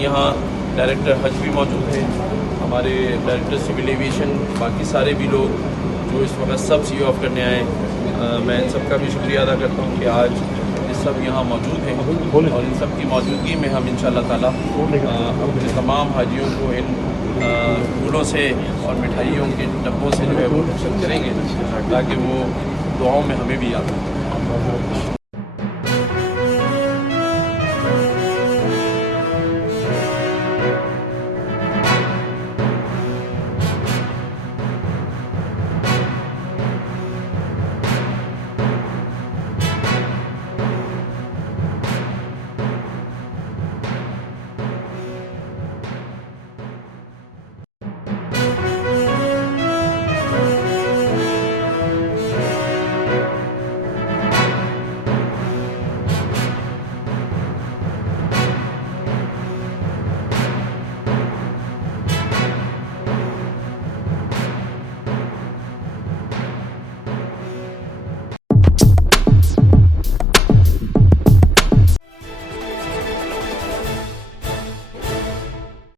यहाँ डायरेक्टर हज भी मौजूद हैं, हमारे डायरेक्टर सिविल एविएशन, बाकी सारे भी लोग जो इस वक्त सब सी ऑफ करने आए, मैं इन सब का भी शुक्रिया अदा करता हूँ कि आज ये सब यहाँ मौजूद हैं और इन सब की मौजूदगी में हम इंशाअल्लाह ताला अपने तमाम हाजियों को इन फूलों से और मिठाइयों के डब्बों से जो है वो रखशत करेंगे ताकि वो दुआओं में हमें भी याद रखें।